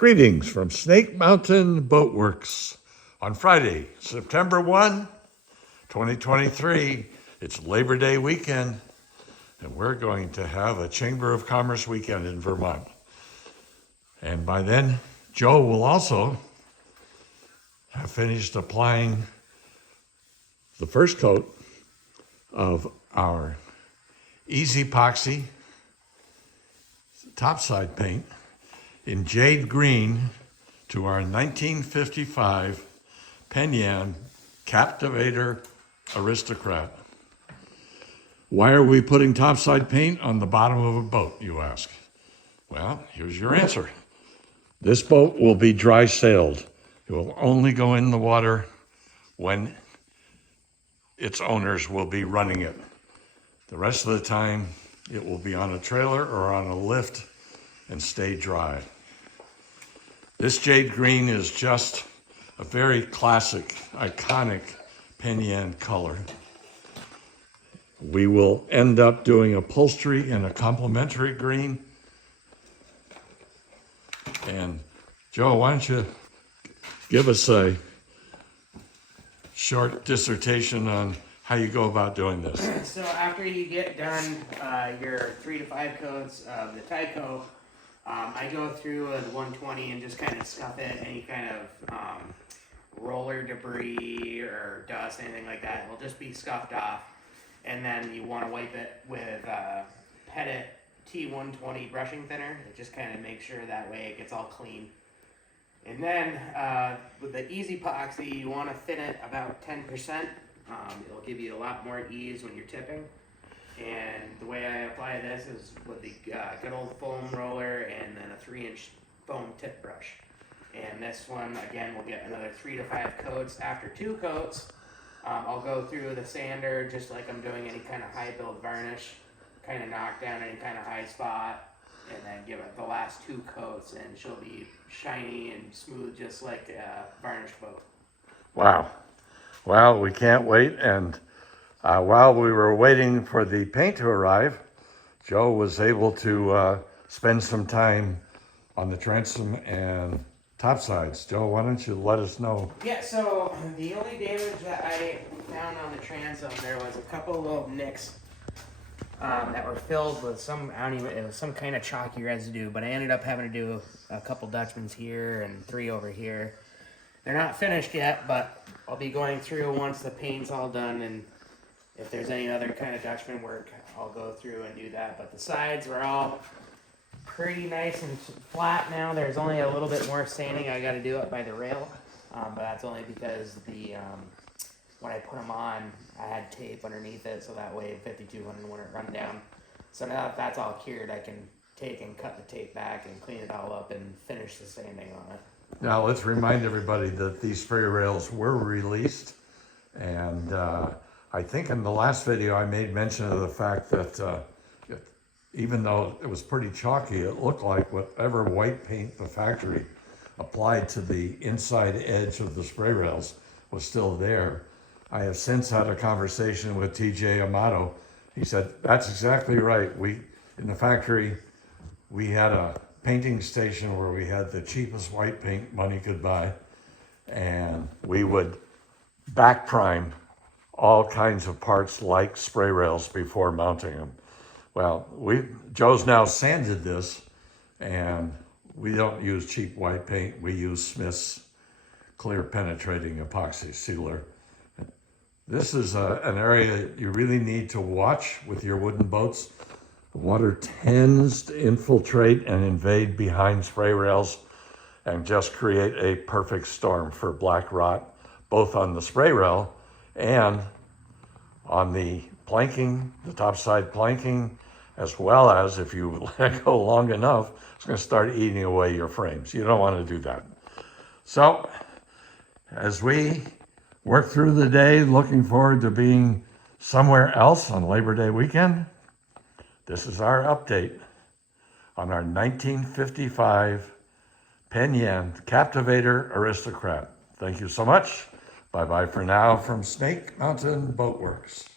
Greetings from Snake Mountain Boatworks. On Friday, September 1, 2023, it's Labor Day weekend, and we're going to have a Chamber of Commerce weekend in Vermont. And by then, Joe will also have finished applying the first coat of our Easy Epoxy topside paint in jade green to our 1955 Penn Yan Captivator Aristocrat. Why are we putting topside paint on the bottom of a boat, you ask? Well, here's your answer. This boat will be dry sailed. It will only go in the water when its owners will be running it. The rest of the time, it will be on a trailer or on a lift and stay dry. This jade green is just a very classic, iconic Penn Yan color. We will end up doing upholstery in a complementary green. And Joe, why don't you give us a short dissertation on how you go about doing this? So after you get done your 3 to 5 coats of the Tide coat, I go through the 120 and just kind of scuff it, any kind of roller debris or dust, anything like that will just be scuffed off. And then you want to wipe it with Petit T120 brushing thinner. It just kind of makes sure that way it gets all clean. And then with the Easy Epoxy, you want to thin it about 10%. It'll give you a lot more ease when you're tipping. And the way I apply this is with the good old foam roller and then a 3-inch foam tip brush. And this one, again, will get another 3 to 5 coats. After 2 coats, I'll go through the sander just like I'm doing any kind of high build varnish, kind of knock down any kind of high spot, and then give it the last 2 coats, and she'll be shiny and smooth just like a varnish boat. Wow. Well, we can't wait. And while we were waiting for the paint to arrive, Joe was able to spend some time on the transom and topsides. Joe, why don't you let us know? Yeah, so the only damage that I found on the transom, there was a couple little nicks that were filled with some, I don't even, it was some kind of chalky residue, but I ended up having to do a couple Dutchmans here and 3 over here. They're not finished yet, but I'll be going through once the paint's all done, and if there's any other kind of Dutchman work, I'll go through and do that. But the sides were all pretty nice and flat now. There's only a little bit more sanding. I got to do it by the rail, but that's only because the when I put them on, I had tape underneath it, so that way 5200 wouldn't run down. So now that that's all cured, I can take and cut the tape back and clean it all up and finish the sanding on it. Now, let's remind everybody that these spray rails were released, and I think in the last video I made mention of the fact that even though it was pretty chalky, it looked like whatever white paint the factory applied to the inside edge of the spray rails was still there. I have since had a conversation with TJ Amato. He said, that's exactly right. In the factory, we had a painting station where we had the cheapest white paint money could buy, and we would back prime all kinds of parts like spray rails before mounting them. Well, Joe's now sanded this, and we don't use cheap white paint. We use Smith's clear penetrating epoxy sealer. This is an area you really need to watch with your wooden boats. The water tends to infiltrate and invade behind spray rails and just create a perfect storm for black rot, both on the spray rail and on the planking, the topside planking, as well as if you let it go long enough, it's going to start eating away your frames. You don't want to do that. So, as we work through the day, looking forward to being somewhere else on Labor Day weekend, this is our update on our 1955 Penn Yan Captivator Aristocrat. Thank you so much. Bye-bye for now from Snake Mountain Boatworks.